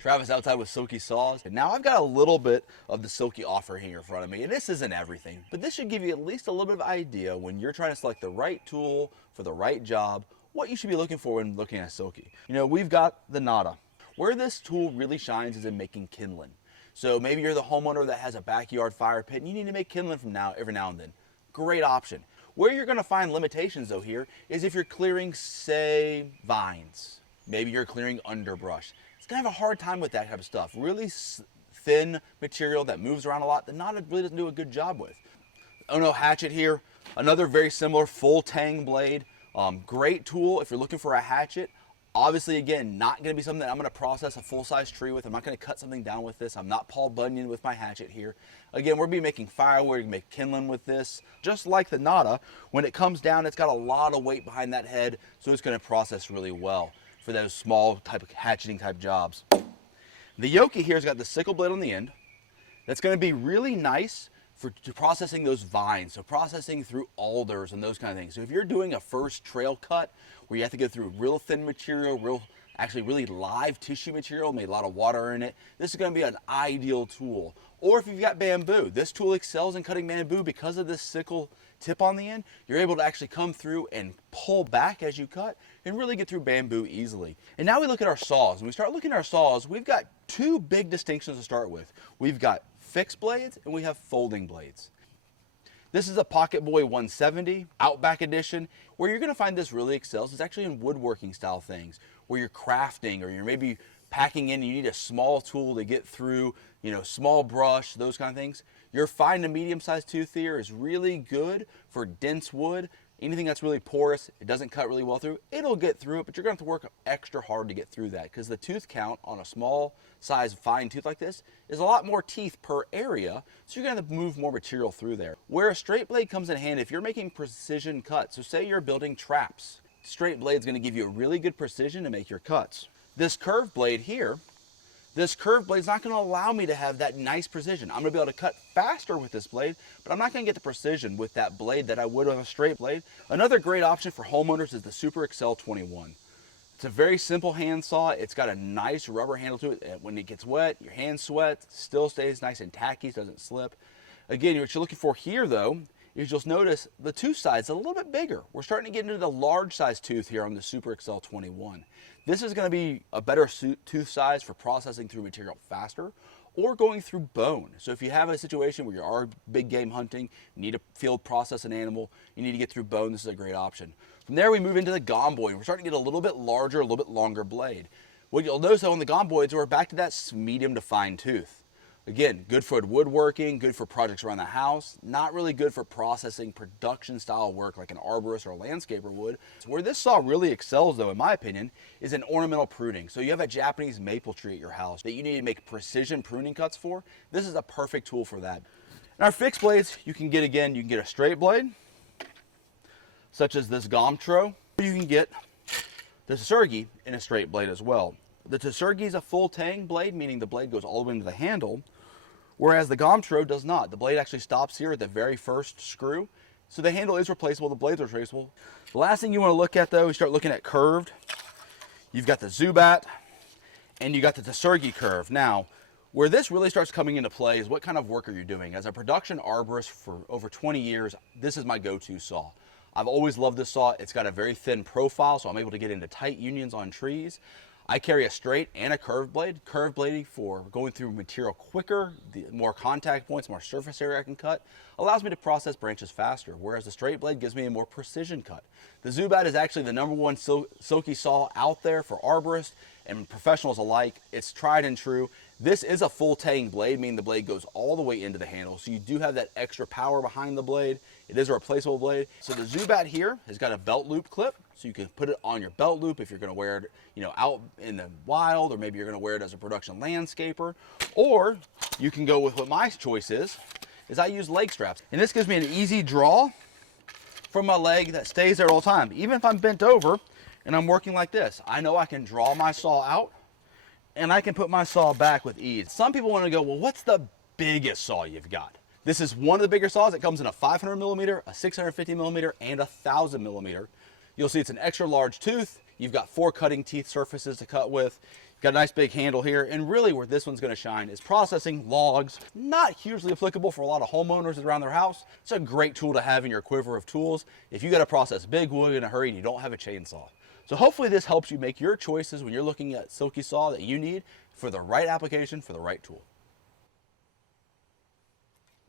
Travis outside with Silky saws, and now I've got a little bit of the Silky offer here in front of me, and this isn't everything, but this should give you at least a little bit of idea when you're trying to select the right tool for the right job, what you should be looking for when looking at Silky. You know, we've got the Nada. Where this tool really shines is in making kindling. So maybe you're the homeowner that has a backyard fire pit and you need to make kindling from every now and then. Great option. Where you're gonna find limitations though here is if you're clearing, say, vines. Maybe you're clearing underbrush. Gonna have a hard time with that type of stuff. Really thin material that moves around a lot that Nada really doesn't do a good job with. Oh no, hatchet here, another very similar full tang blade. Great tool if you're looking for a hatchet. Obviously, again, not gonna be something that I'm gonna process a full-size tree with. I'm not gonna cut something down with this. I'm not Paul Bunyan with my hatchet here. Again, we're gonna be making firewood, we're gonna make kindling with this. Just like the Nada, when it comes down, it's got a lot of weight behind that head, so it's gonna process really well for those small type of hatcheting type jobs. The Yoki here has got the sickle blade on the end. That's going to be really nice for processing those vines, so processing through alders and those kind of things. So if you're doing a first trail cut where you have to go through real thin material, actually really live tissue material, made a lot of water in it, this is going to be an ideal tool. Or if you've got bamboo, this tool excels in cutting bamboo because of this sickle tip on the end. You're able to actually come through and pull back as you cut and really get through bamboo easily. And now we look at our saws. When we start looking at our saws, we've got two big distinctions to start with. We've got fixed blades and we have folding blades. This is a Pocket Boy 170 Outback Edition. Where you're gonna find this really excels is actually in woodworking style things, where you're crafting or you're maybe packing in, you need a small tool to get through, you know, small brush, those kind of things. Your fine to medium-sized tooth here is really good for dense wood. Anything that's really porous, it doesn't cut really well through, it'll get through it, but you're gonna have to work extra hard to get through that because the tooth count on a small size fine tooth like this is a lot more teeth per area, so you're gonna have to move more material through there. Where a straight blade comes in handy, if you're making precision cuts, so say you're building traps, straight blade's gonna give you a really good precision to make your cuts. This curved blade here, this curved blade is not going to allow me to have that nice precision. I'm going to be able to cut faster with this blade, but I'm not going to get the precision with that blade that I would with a straight blade. Another great option for homeowners is the Super Accel 21. It's a very simple hand saw. It's got a nice rubber handle to it. When it gets wet, your hand sweats, still stays nice and tacky, doesn't slip. Again, what you're looking for here though, is you'll notice the tooth size is a little bit bigger. We're starting to get into the large size tooth here on the Super Accel 21. This is going to be a better tooth size for processing through material faster or going through bone. So if you have a situation where you are big game hunting, you need to field process an animal, you need to get through bone, this is a great option. From there we move into the Gomboy. We're starting to get a little bit larger, a little bit longer blade. What you'll notice though on the Gomboys, we're back to that medium to fine tooth. Again, good for woodworking, good for projects around the house, not really good for processing production style work like an arborist or a landscaper would. Where this saw really excels though, in my opinion, is in ornamental pruning. So you have a Japanese maple tree at your house that you need to make precision pruning cuts for. This is a perfect tool for that. In our fixed blades, you can get a straight blade, such as this Gomtro. You can get the Tsurugi in a straight blade as well. The Tsurugi is a full tang blade, meaning the blade goes all the way into the handle, whereas the Gomtro does not. The blade actually stops here at the very first screw, so the handle is replaceable, the blades are replaceable. The last thing you want to look at though, you start looking at curved. You've got the Zubat, and you got the Tsurugi curve. Now, where this really starts coming into play is what kind of work are you doing? As a production arborist for over 20 years, this is my go-to saw. I've always loved this saw. It's got a very thin profile, so I'm able to get into tight unions on trees. I carry a straight and a curved blade. Curved blade for going through material quicker, the more contact points, more surface area I can cut, allows me to process branches faster, whereas the straight blade gives me a more precision cut. The Zubat is actually the #1 silky saw out there for arborists and professionals alike. It's tried and true. This is a full tang blade, meaning the blade goes all the way into the handle, so you do have that extra power behind the blade. It is a replaceable blade. So the Zubat here has got a belt loop clip, so you can put it on your belt loop if you're gonna wear it, you know, out in the wild, or maybe you're gonna wear it as a production landscaper, or you can go with what my choice is I use leg straps. And this gives me an easy draw from my leg that stays there all the time. Even if I'm bent over and I'm working like this, I know I can draw my saw out and I can put my saw back with ease. Some people want to go, well, what's the biggest saw you've got? This is one of the bigger saws. It comes in a 500 millimeter, a 650 millimeter, and a 1000 millimeter. You'll see it's an extra large tooth. You've got 4 cutting teeth surfaces to cut with. Got a nice big handle here, and really where this one's going to shine is processing logs. Not hugely applicable for a lot of homeowners around their house. It's a great tool to have in your quiver of tools if you got to process big wood in a hurry and you don't have a chainsaw. So hopefully this helps you make your choices when you're looking at Silky saw that you need for the right application for the right tool.